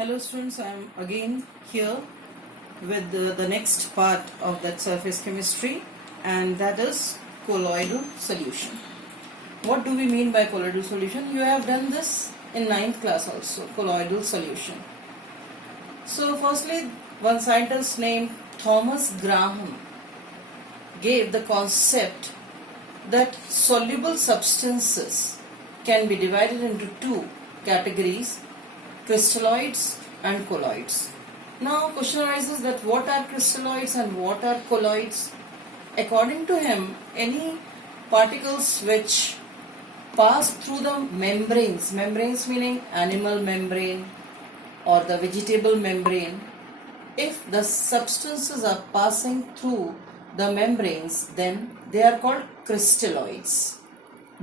Hello students, I am again here with the next part of that surface chemistry, and that is colloidal solution. What do we mean by colloidal solution? You have done this in 9th class also, colloidal solution. So firstly, one scientist named Thomas Graham gave the concept that soluble substances can be divided into two categories: crystalloids and colloids. Now question arises that what are crystalloids and what are colloids? According to him, any particles which pass through the membranes meaning animal membrane or the vegetable membrane, if the substances are passing through the membranes, then they are called crystalloids.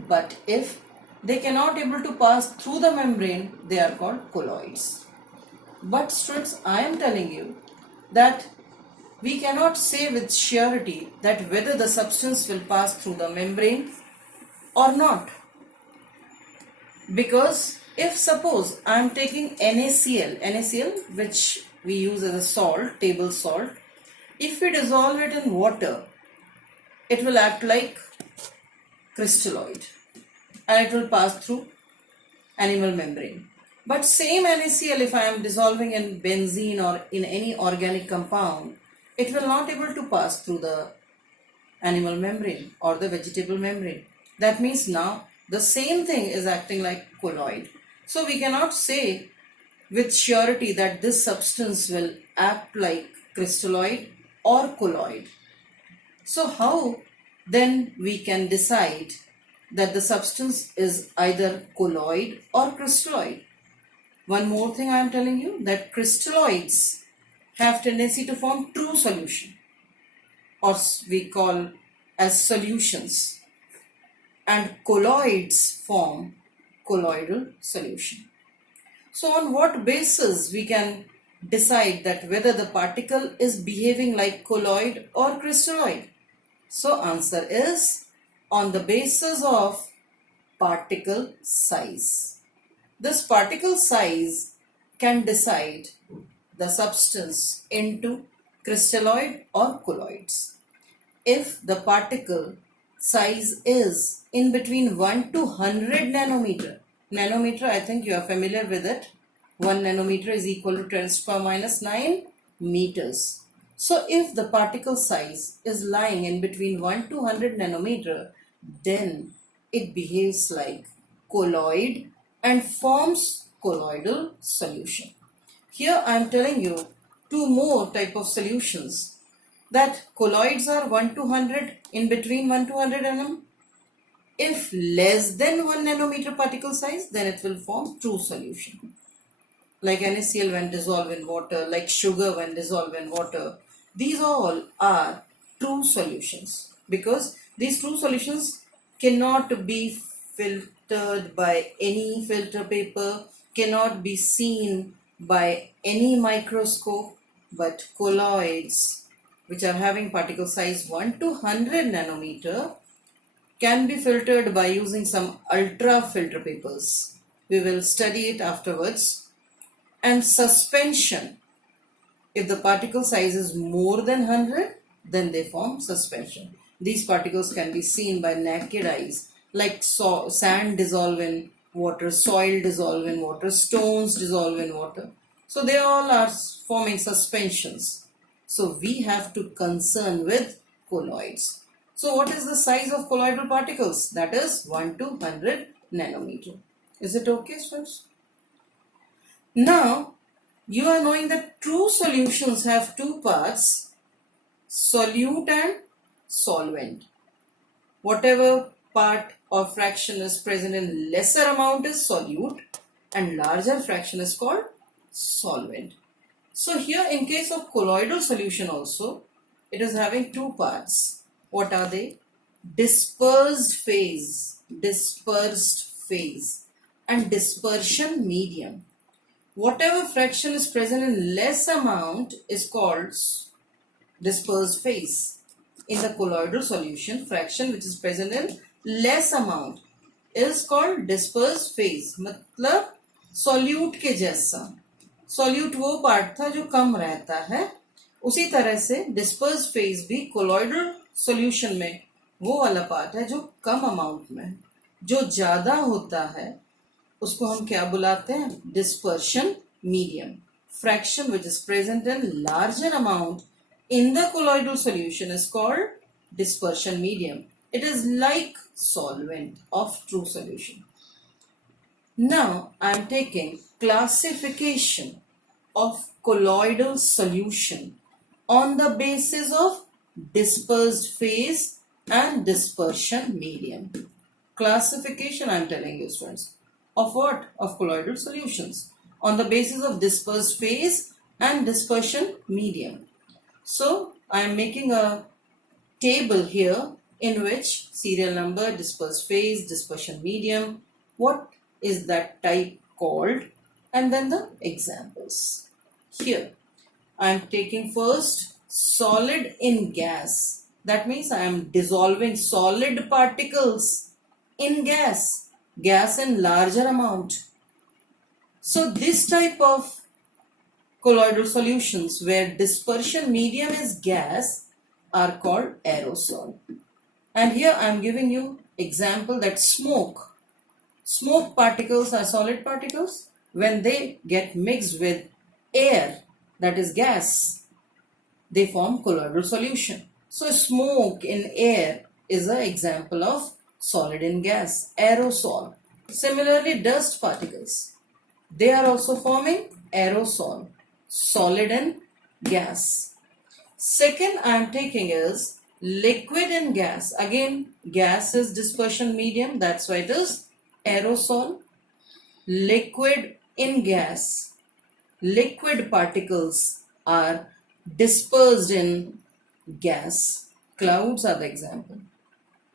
But if they cannot able to pass through the membrane, they are called colloids. But students, I am telling you that we cannot say with surety that whether the substance will pass through the membrane or not. Because if suppose I am taking NaCl which we use as a salt, table salt, if we dissolve it in water, it will act like crystalloid and it will pass through animal membrane. But same NaCl, if I am dissolving in benzene or in any organic compound, it will not able to pass through the animal membrane or the vegetable membrane. That means now the same thing is acting like colloid. So we cannot say with surety that this substance will act like crystalloid or colloid. So how then we can decide that the substance is either colloid or crystalloid? One more thing I am telling you, that crystalloids have tendency to form true solution, or we call as solutions, and colloids form colloidal solution. So on what basis we can decide that whether the particle is behaving like colloid or crystalloid? So answer is on the basis of particle size. This particle size can decide the substance into crystalloid or colloids. If the particle size is in between 1 to 100 nanometer, I think you are familiar with it. 1 nanometer is equal to 10 to the power minus 9 meters. So if the particle size is lying in between 1 to 100 nanometer, then it behaves like colloid and forms colloidal solution. Here I am telling you two more type of solutions, that colloids are 1 to 100, in between 1 to 100 nm. If less than 1 nanometer particle size, then it will form true solution. Like NaCl when dissolved in water, like sugar when dissolved in water. These all are true solutions because these true solutions cannot be filtered by any filter paper, cannot be seen by any microscope, but colloids which are having particle size 1 to 100 nanometer can be filtered by using some ultra filter papers. We will study it afterwards. And suspension, if the particle size is more than 100, then they form suspension. These particles can be seen by naked eyes, like sand dissolve in water, soil dissolve in water, stones dissolve in water. So they all are forming suspensions. So we have to concern with colloids. So what is the size of colloidal particles? That is 1 to 100 nanometer. Is it okay, friends? Now, you are knowing that true solutions have two parts, solute and solvent. Whatever part or fraction is present in lesser amount is solute and larger fraction is called solvent. So here in case of colloidal solution also, it is having two parts. What are they? Dispersed phase and dispersion medium. Whatever fraction is present in less amount is called dispersed phase. In the colloidal solution, fraction which is present in less amount is called dispersed phase. मतलब solute के जैसा. Solute वो part था जो कम रहता है, उसी तरह से डिस्पर्स फेज भी कोलॉइडल सॉल्यूशन में वो वाला पार्ट है जो कम अमाउंट में है। जो ज्यादा होता है उसको हम क्या बुलाते हैं? Dispersion medium. Fraction which is present in larger amount in the colloidal solution is called dispersion medium. It is like solvent of true solution. Now I am taking classification of colloidal solution on the basis of dispersed phase and dispersion medium. Classification I am telling you, students, of what? Of colloidal solutions on the basis of dispersed phase and dispersion medium. So I am making a table here in which serial number, dispersed phase, dispersion medium, what is that type called, and then the examples. Here I am taking first solid in gas. That means I am dissolving solid particles in gas in larger amount. So this type of colloidal solutions where dispersion medium is gas are called aerosol. And here I am giving you example that smoke particles are solid particles. When they get mixed with air, that is gas, they form colloidal solution. So smoke in air is an example of solid in gas, aerosol. Similarly, dust particles, they are also forming aerosol, solid and gas. Second I am taking is liquid and gas. Again, gas is dispersion medium, that's why it is aerosol. Liquid in gas, liquid particles are dispersed in gas. Clouds are the example,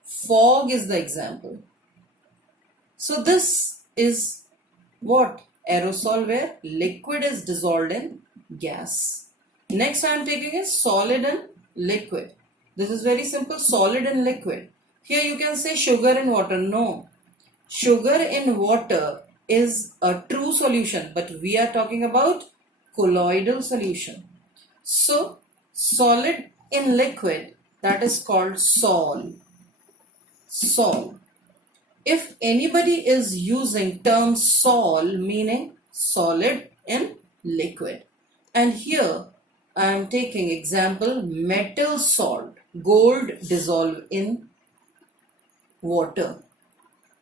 fog is the example. So this is what? Aerosol, where liquid is dissolved in gas. Next I am taking is solid and liquid. This is very simple, solid and liquid. Here you can say sugar in water. No, sugar in water is a true solution, but we are talking about colloidal solution. So solid in liquid, that is called sol. If anybody is using term sol meaning solid in liquid, and here I am taking example metal salt, gold dissolved in water,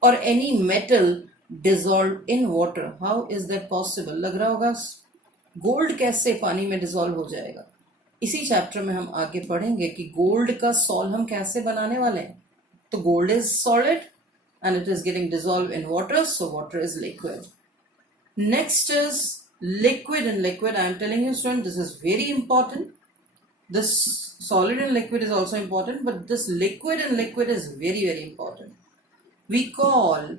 or any metal dissolved in water. How is that possible? लग रहा होगा gold कैसे पानी में dissolve हो जाएगा। इसी chapter में हम आगे पढ़ेंगे कि गोल्ड का सॉल हम कैसे बनाने वाले हैं। तो gold is solid and it is getting dissolved in water, so water is liquid. Next is liquid and liquid. I am telling you, student, this is very important. This solid and liquid is also important, but this liquid and liquid is very, very important. We call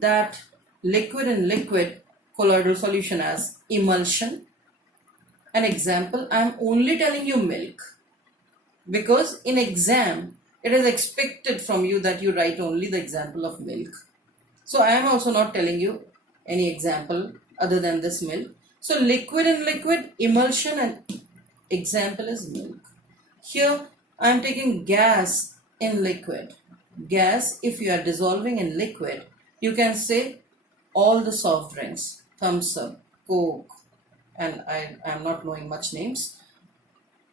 that liquid and liquid colloidal solution as emulsion. An example, I am only telling you milk because in exam it is expected from you that you write only the example of milk. So I am also not telling you any example other than this milk. So liquid and liquid, emulsion, and example is milk. Here I am taking gas in liquid. Gas, if you are dissolving in liquid, you can say all the soft drinks, Thumbs Up, Coke, and I am not knowing much names.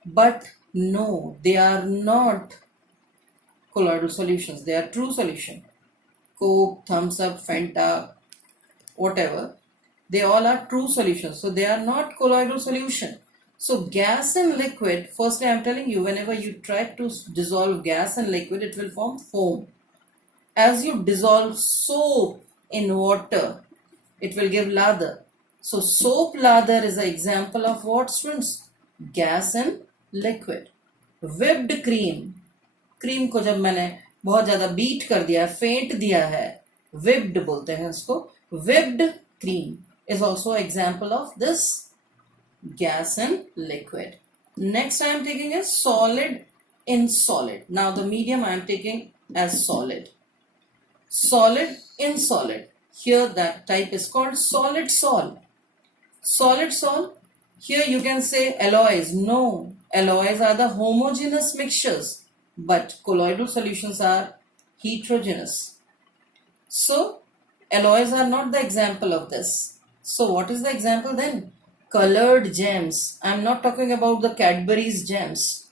But no, they are not colloidal solutions, they are true solution. Coke, Thumbs Up, Fanta, whatever, they all are true solutions, so they are not colloidal solution. So gas and liquid, firstly I am telling you, whenever you try to dissolve gas and liquid, it will form foam. As you dissolve soap in water, it will give lather. So soap lather is an example of what, students? Gas and liquid. Whipped cream, cream को जब मैंने बहुत ज्यादा beat कर दिया, फेंट दिया है, whipped बोलते हैं उसको, whipped cream is also example of this gas and liquid. Next I am taking is solid in solid. Now the medium I am taking as solid. Solid in solid. Here that type is called solid sol. Solid sol. Here you can say alloys. No, alloys are the homogeneous mixtures, but colloidal solutions are heterogeneous. So, alloys are not the example of this. So, what is the example then? Colored gems. I am not talking about the Cadbury's gems.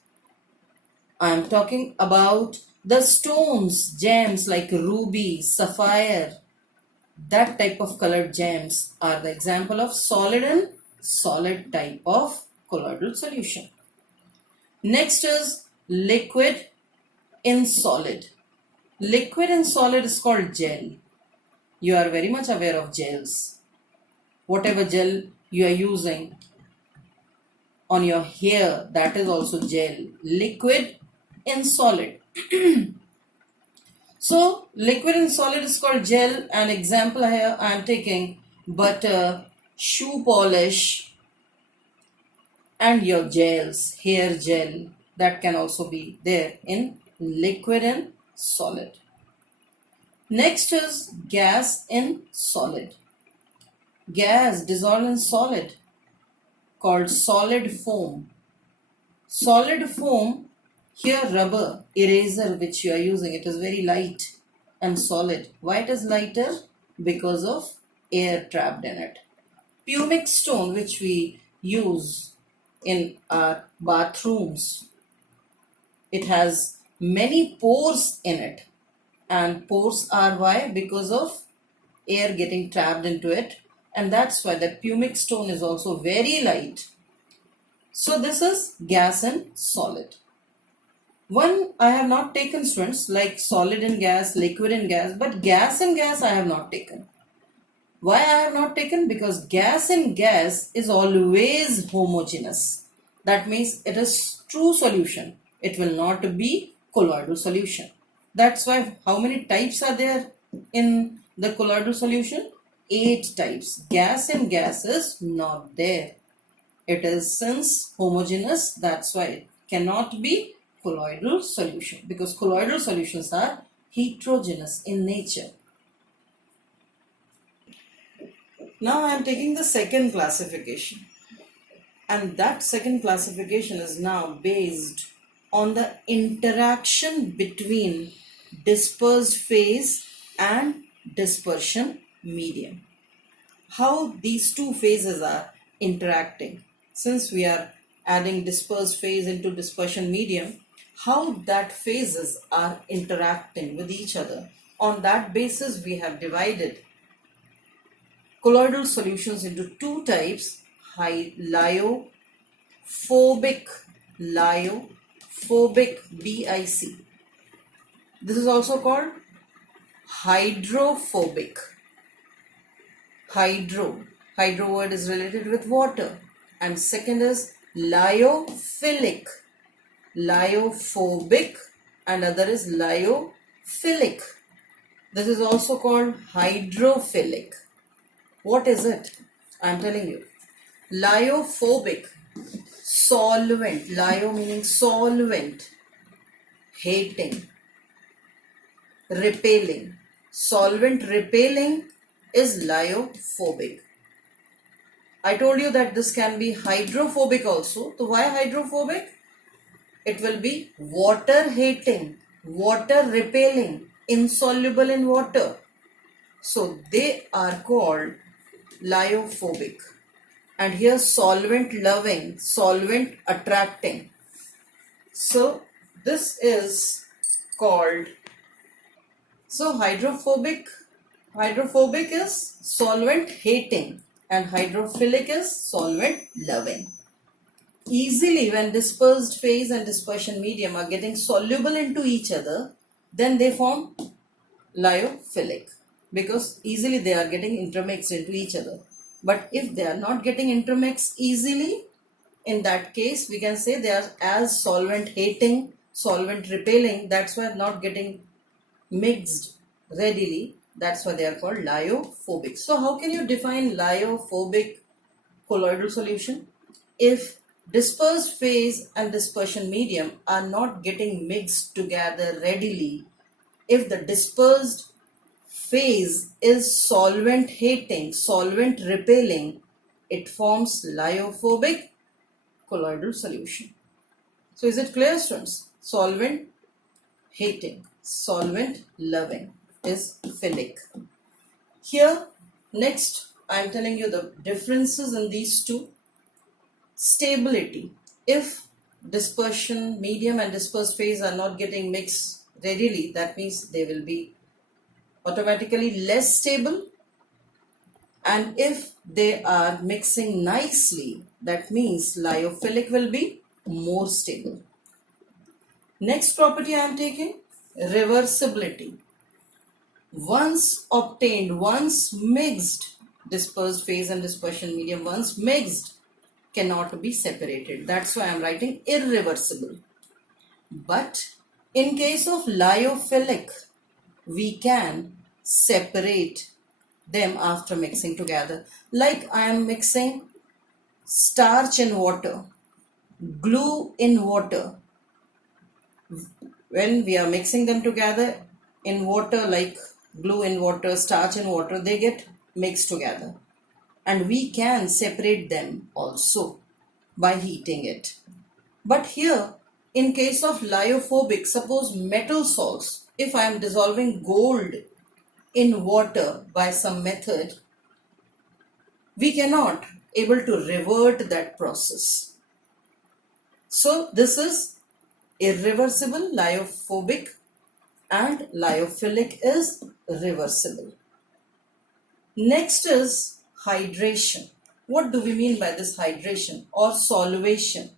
I am talking about the stones, gems like ruby, sapphire. That type of colored gems are the example of solid and solid type of colloidal solution. Next is liquid in solid. Liquid in solid is called gel. You are very much aware of gels. Whatever gel you are using on your hair, that is also gel. Liquid in solid. So, liquid in solid is called gel. An example here I am taking butter, shoe polish, and your gels, hair gel, that can also be there in liquid and solid. Next is gas in solid. Gas dissolved in solid called solid foam. Solid foam, here rubber, eraser which you are using, it is very light and solid. Why it is lighter? Because of air trapped in it. Pumic stone which we use in our bathrooms, it has many pores in it, and pores are why? Because of air getting trapped into it, and that's why the pumic stone is also very light. So this is gas and solid. One I have not taken, students, like solid and gas, liquid and gas, but gas and gas I have not taken. Why I have not taken? Because gas in gas is always homogeneous. That means it is true solution. It will not be colloidal solution. That's why how many types are there in the colloidal solution? 8 types. Gas in gas is not there. It is since homogeneous, that's why it cannot be colloidal solution, because colloidal solutions are heterogeneous in nature. Now I am taking the second classification, and that second classification is now based on the interaction between dispersed phase and dispersion medium. How these two phases are interacting. Since we are adding dispersed phase into dispersion medium, how that phases are interacting with each other. On that basis, we have divided colloidal solutions into two types, lyophobic, BIC. This is also called hydrophobic. Hydro word is related with water. And second is lyophobic, and other is lyophilic. This is also called hydrophilic. What is it? I am telling you. Lyophobic, solvent, lyo meaning solvent, hating, repelling. Solvent repelling is lyophobic. I told you that this can be hydrophobic also. So why hydrophobic? It will be water hating, water repelling, insoluble in water. So they are called lyophobic. And here solvent loving, solvent attracting. So this is called, so hydrophobic is solvent hating, and hydrophilic is solvent loving. Easily when dispersed phase and dispersion medium are getting soluble into each other, then they form lyophilic, because easily they are getting intermixed into each other. But if they are not getting intermixed easily, in that case we can say they are as solvent hating, solvent repelling, that's why not getting mixed readily. That's why they are called lyophobic. So how can you define lyophobic colloidal solution? If dispersed phase and dispersion medium are not getting mixed together readily, if the dispersed phase is solvent hating, solvent repelling, it forms lyophobic colloidal solution. So is it clear, students? Solvent hating, solvent loving is philic. Here, next I am telling you the differences in these two. Stability. If dispersion medium and dispersed phase are not getting mixed readily, that means they will be automatically less stable. And if they are mixing nicely, that means lyophilic will be more stable. Next property I am taking, reversibility. Once obtained, once mixed, dispersed phase and dispersion medium, once mixed, cannot be separated. That's why I am writing irreversible. But in case of lyophilic, we can separate them after mixing together. Like I am mixing starch in water, glue in water. When we are mixing them together in water, like glue in water, starch in water, they get mixed together. And we can separate them also by heating it. But here, in case of lyophobic, suppose metal salts, if I am dissolving gold in water by some method, we cannot able to revert that process. So this is irreversible, lyophobic, and lyophilic is reversible. Next is hydration. What do we mean by this hydration or solvation?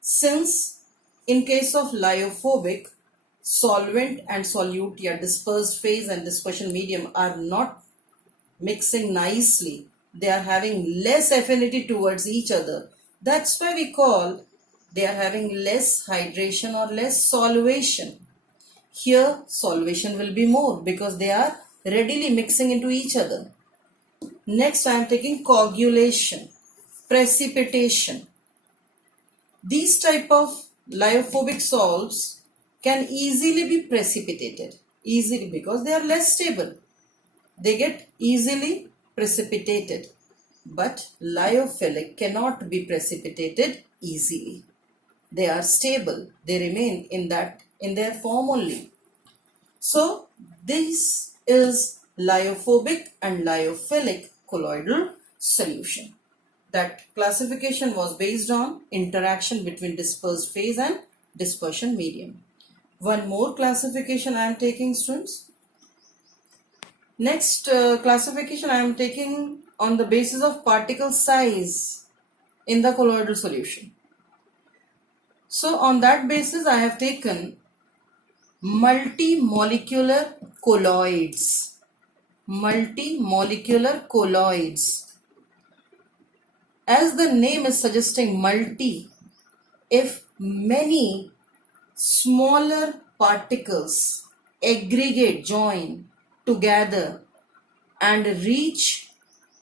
Since in case of lyophobic, solvent and solute, या dispersed phase and dispersion medium are not mixing nicely. They are having less affinity towards each other. That's why we call they are having less hydration or less solvation. Here solvation will be more because they are readily mixing into each other. Next I am taking coagulation, precipitation. These type of lyophobic salts can easily be precipitated, easily because they are less stable. They get easily precipitated, but lyophilic cannot be precipitated easily. They are stable, they remain in their form only. So this is lyophobic and lyophilic colloidal solution. That classification was based on interaction between dispersed phase and dispersion medium. One more classification I am taking, students. Next classification I am taking on the basis of particle size in the colloidal solution. So on that basis I have taken multi-molecular colloids. Multi-molecular colloids. As the name is suggesting multi, if many smaller particles aggregate, join together and reach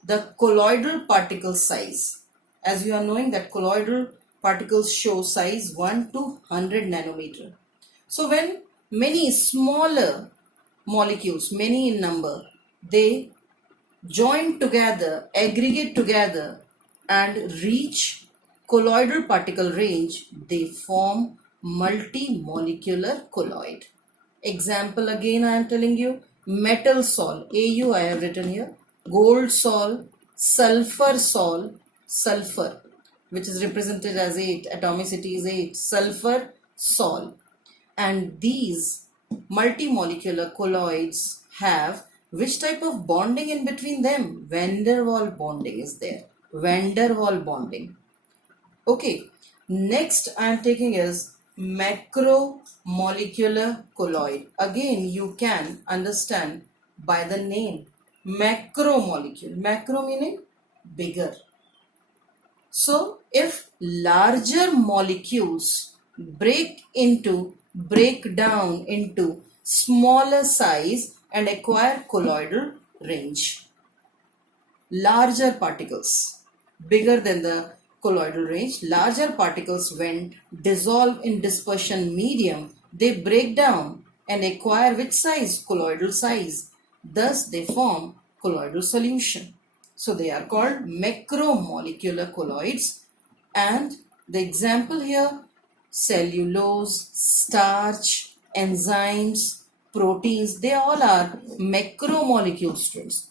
the colloidal particle size. As you are knowing that colloidal particles show size 1 to 100 nanometer. So when many smaller molecules, many in number, they join together, aggregate together and reach colloidal particle range, they form multi-molecular colloid. Example again I am telling you, metal sol, Au I have written here, gold sol, sulfur sol, sulfur which is represented as 8, atomicity is 8, sulfur sol. And these multi-molecular colloids have which type of bonding in between them? Van der Waals bonding is there. Van der Waals bonding. Okay. Next I am taking is macromolecular colloid. Again you can understand by the name macromolecule. Macro meaning bigger. So if larger molecules break down into smaller size and acquire colloidal range. Larger particles, bigger than the colloidal range, larger particles when dissolve in dispersion medium, they break down and acquire which size? Colloidal size. Thus they form colloidal solution. So they are called macromolecular colloids, and the example here, cellulose, starch, enzymes, proteins, they all are macromolecule students.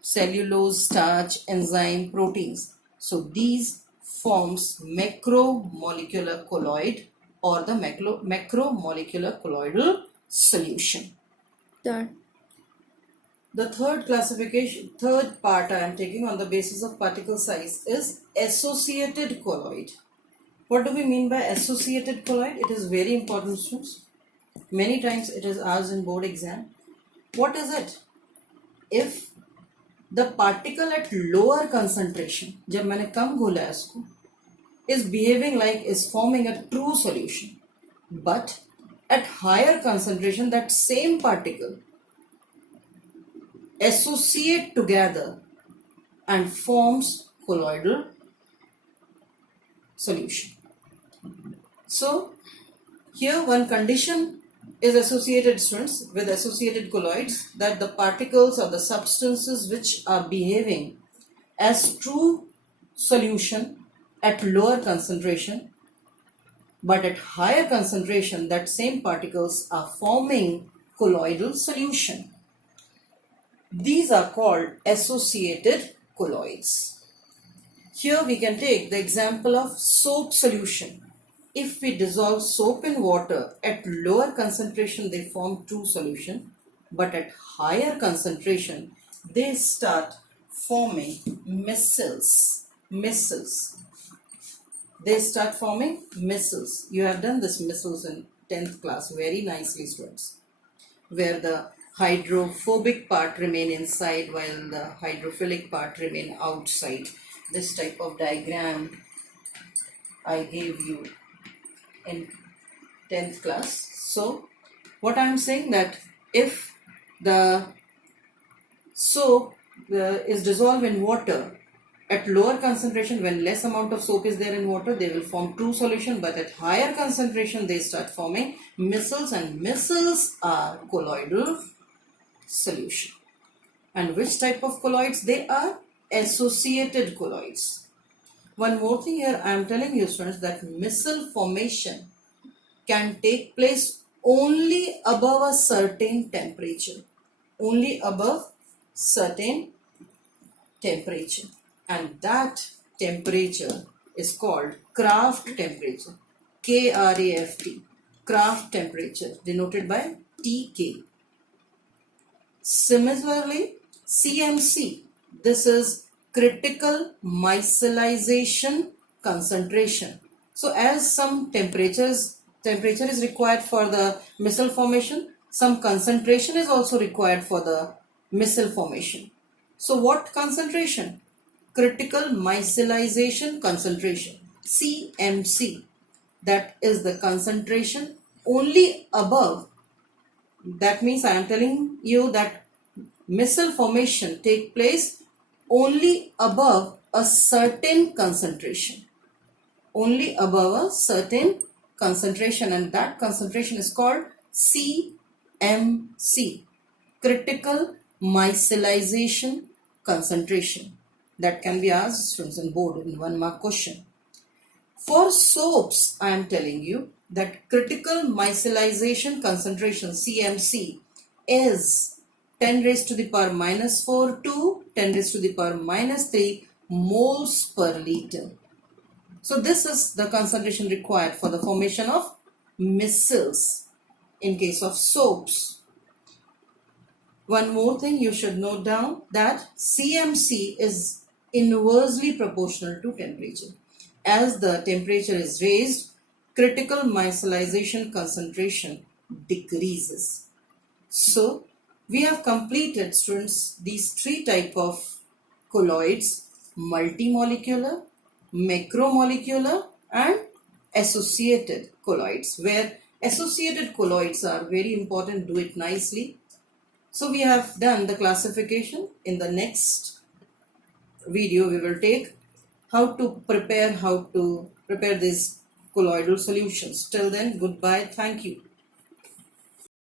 Cellulose, starch, enzyme, proteins. So these forms macromolecular colloid or the macromolecular colloidal solution. Done. The third part I am taking on the basis of particle size is associated colloid. What do we mean by associated colloid? It is very important, students. Many times it is asked in board exam. What is it? If the particle at lower concentration, जब मैंने कम घोला है इसको, is behaving like is forming a true solution, but at higher concentration that same particle associate together and forms colloidal solution. So here one condition is associated, students, with associated colloids, that the particles or the substances which are behaving as true solution at lower concentration, but at higher concentration that same particles are forming colloidal solution. These are called associated colloids. Here we can take the example of soap solution. If we dissolve soap in water, at lower concentration they form true solution, but at higher concentration they start forming micelles. They start forming micelles. You have done this micelles in 10th class very nicely, students, where the hydrophobic part remain inside while the hydrophilic part remain outside. This type of diagram I gave you in 10th class. So what I am saying, that if the soap is dissolved in water at lower concentration, when less amount of soap is there in water, they will form true solution, but at higher concentration they start forming micelles, and micelles are colloidal solution. And which type of colloids they are? Associated colloids. One more thing here, I am telling you, students, that micelle formation can take place only above a certain temperature. Only above certain temperature. And that temperature is called Kraft temperature. K-R-A-F-T. Kraft temperature, denoted by TK. Similarly, CMC, this is critical micellization concentration. So as some temperature is required for the micelle formation, some concentration is also required for the micelle formation. So what concentration? Critical micellization concentration, CMC. That is the concentration only above. That means I am telling you that micelle formation take place only above a certain concentration. Only above a certain concentration, and that concentration is called CMC, critical micellization concentration. That can be asked, students, in board in 1 mark question. For soaps, I am telling you that critical micellization concentration, CMC, is 10 raised to the power minus 4 to 10 raised to the power minus 3 moles per liter. So this is the concentration required for the formation of micelles in case of soaps. One more thing you should note down, that CMC is inversely proportional to temperature. As the temperature is raised, critical micellization concentration decreases. So we have completed, students, these 3 types of colloids: multimolecular, macromolecular and associated colloids, where associated colloids are very important. Do it nicely. So we have done the classification. In the next video we will take how to prepare these colloidal solutions. Till then, goodbye. Thank you.